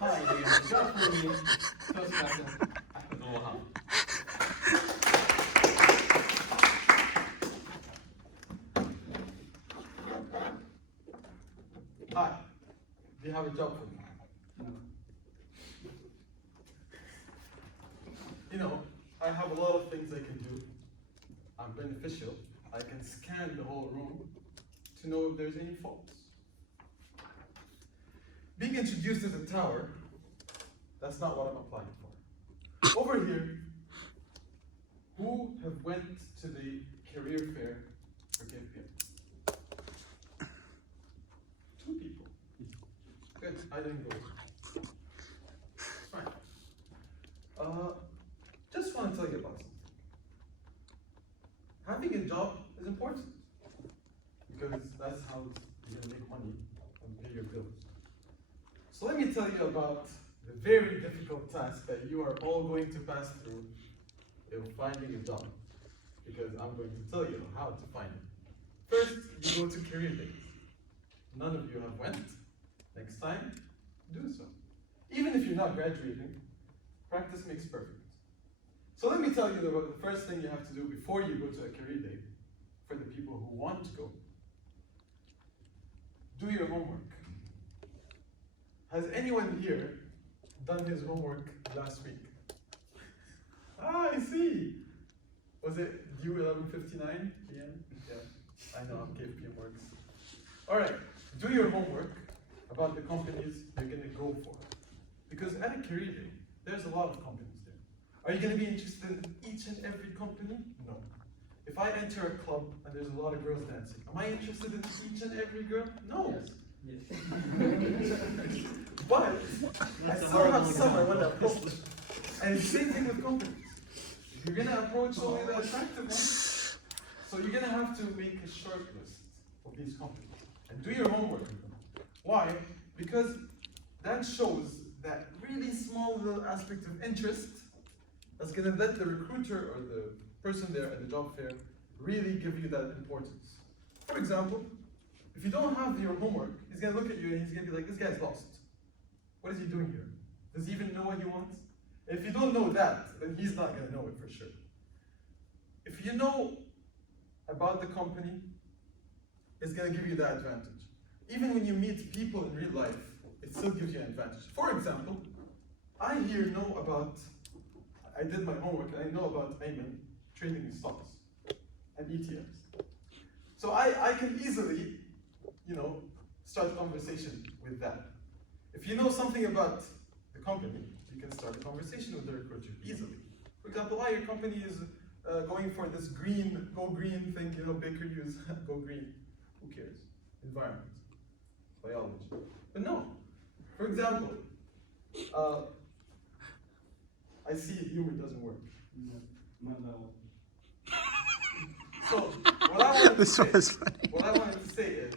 Hi, we have a job for me, Toastmasters, Ahmed Abdulwahab. Hi, do you have a job for me? No. You know, I have a lot of things I can do. I'm beneficial. I can scan the whole room to know if there's any faults. Being introduced as a tower, that's not what I'm applying for. Over here, who have went to the career fair for KFUPM? 2 people. Good, I didn't go. It's fine. Just want to tell you about something. Having a job is important because that's how you're gonna make money and pay your bills. So let me tell you about the very difficult task that you are all going to pass through in finding a job, because I'm going to tell you how to find it. First, you go to career days. None of you have went. Next time, do so. Even if you're not graduating, practice makes perfect. So let me tell you about the first thing you have to do before you go to a career day, for the people who want to go. Do your homework. Has anyone here done his homework last week? I see. Was it due 11:59 p.m.? Yeah, I know how KFPM works. All right, do your homework about the companies you're going to go for. Because at a career day, there's a lot of companies there. Are you going to be interested in each and every company? No. If I enter a club and there's a lot of girls dancing, am I interested in each and every girl? No. Yes. But I still have some I want to approach. And it's the same thing with companies. You're going to approach only the attractive ones. So you're going to have to make a short list of these companies and do your homework with them. Why? Because that shows that really small little aspect of interest that's going to let the recruiter or the person there at the job fair really give you that importance. For example, if you don't have your homework, he's going to look at you and he's going to be like, this guy's lost. What is he doing here? Does he even know what he wants? If you don't know that, then he's not going to know it for sure. If you know about the company, it's going to give you that advantage. Even when you meet people in real life, it still gives you an advantage. For example, I did my homework and I know about Ayman trading in stocks and ETFs. So I can easily, start a conversation with that. If you know something about the company, you can start a conversation with the recruiter easily. For example, why your company is going for this go green thing, Baker Hughes, go green. Who cares? Environment, biology. But no. For example, I see humor doesn't work. No. So what I wanted to say is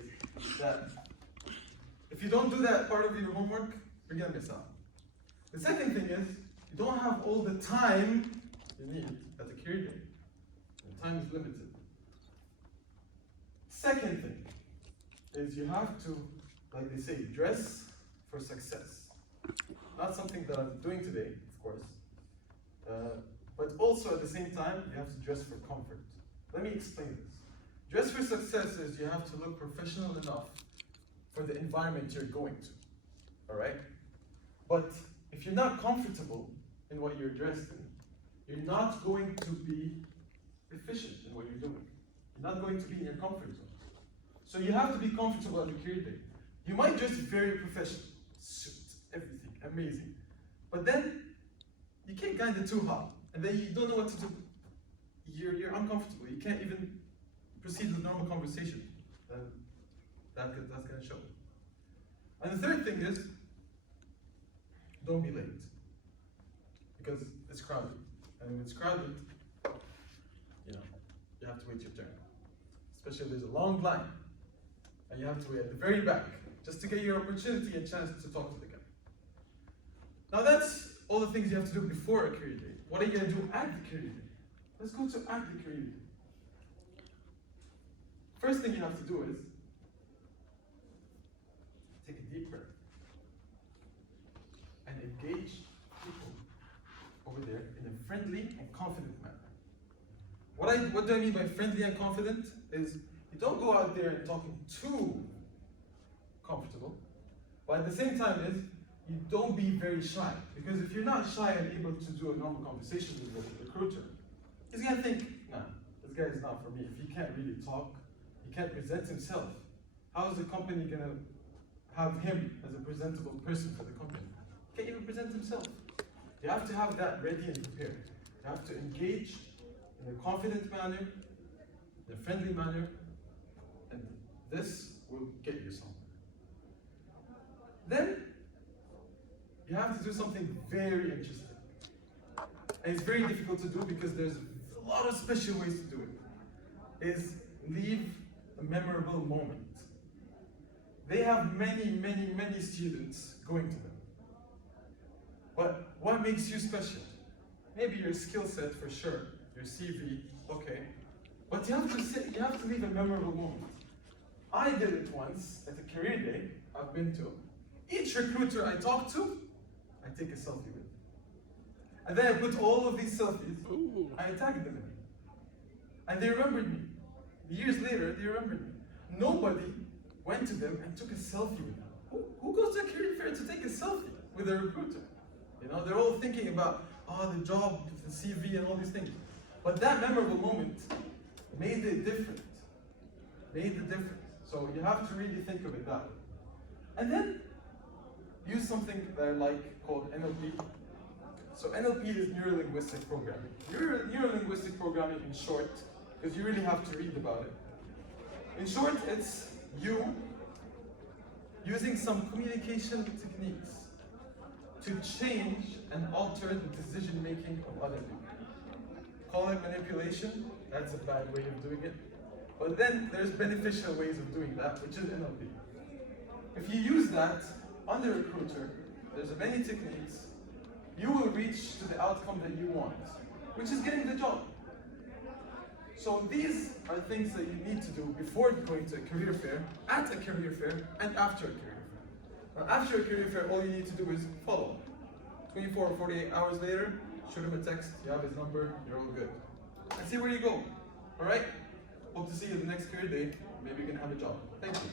that if you don't do that part of your homework, you're gonna miss out. The second thing is you don't have all the time you need at the career day. The time is limited. Second thing is you have to, like they say, dress for success. Not something that I'm doing today, of course, but also at the same time, you have to dress for comfort. Let me explain this. Dress for success is you have to look professional enough for the environment you're going to, all right? But if you're not comfortable in what you're dressed in, you're not going to be efficient in what you're doing. You're not going to be in your comfort zone. So you have to be comfortable at the career day. You might dress very professional, suit, everything, amazing. But then, you get kind of too hot, and then you don't know what to do. You're uncomfortable. You can't even proceed with normal conversation. That's going to show. And the third thing is, don't be late. Because it's crowded. And when it's crowded, you have to wait your turn. Especially if there's a long line. And you have to wait at the very back, just to get your opportunity and chance to talk to the guy. Now that's all the things you have to do before a career day. What are you going to do at the career day? Let's go to at the career day. First thing you have to do is take a deep breath. confident manner. What do I mean by friendly and confident? Is you don't go out there and talking too comfortable, but at the same time is you don't be very shy. Because if you're not shy and able to do a normal conversation with the recruiter, he's gonna think, nah, this guy is not for me. If he can't really talk, he can't present himself, how is the company gonna have him as a presentable person for the company? He can't even present himself. You have to have that ready and prepared. You have to engage in a confident manner, in a friendly manner, and this will get you somewhere. Then, you have to do something very interesting. And it's very difficult to do because there's a lot of special ways to do it. Is leave a memorable moment. They have many, many, many students going to them. But what makes you special? Maybe your skill set for sure, your CV, okay. But you have to leave a memorable moment. I did it once at a career day I've been to. Each recruiter I talk to, I take a selfie with. And then I put all of these selfies, I tagged them in. And they remembered me. Years later, they remembered me. Nobody went to them and took a selfie with them. Who goes to a career fair to take a selfie with a recruiter? You know, they're all thinking about, the job, the CV, and all these things. But that memorable moment made it different. Made the difference. So you have to really think of it that way. And then use something that I like called NLP. So NLP is neuro-linguistic programming. Neuro-linguistic programming in short, because you really have to read about it. In short, it's you using some communication techniques to change and alter the decision-making of other people. Call it manipulation, that's a bad way of doing it. But then there's beneficial ways of doing that, which is NLP. If you use that on the recruiter, there's many techniques, you will reach to the outcome that you want, which is getting the job. So these are things that you need to do before going to a career fair, at a career fair, and after a career fair. Now, after a career fair, all you need to do is follow. 24 or 48 hours later, shoot him a text, you have his number, you're all good. And see where you go, all right? Hope to see you the next career day, maybe you can have a job. Thank you.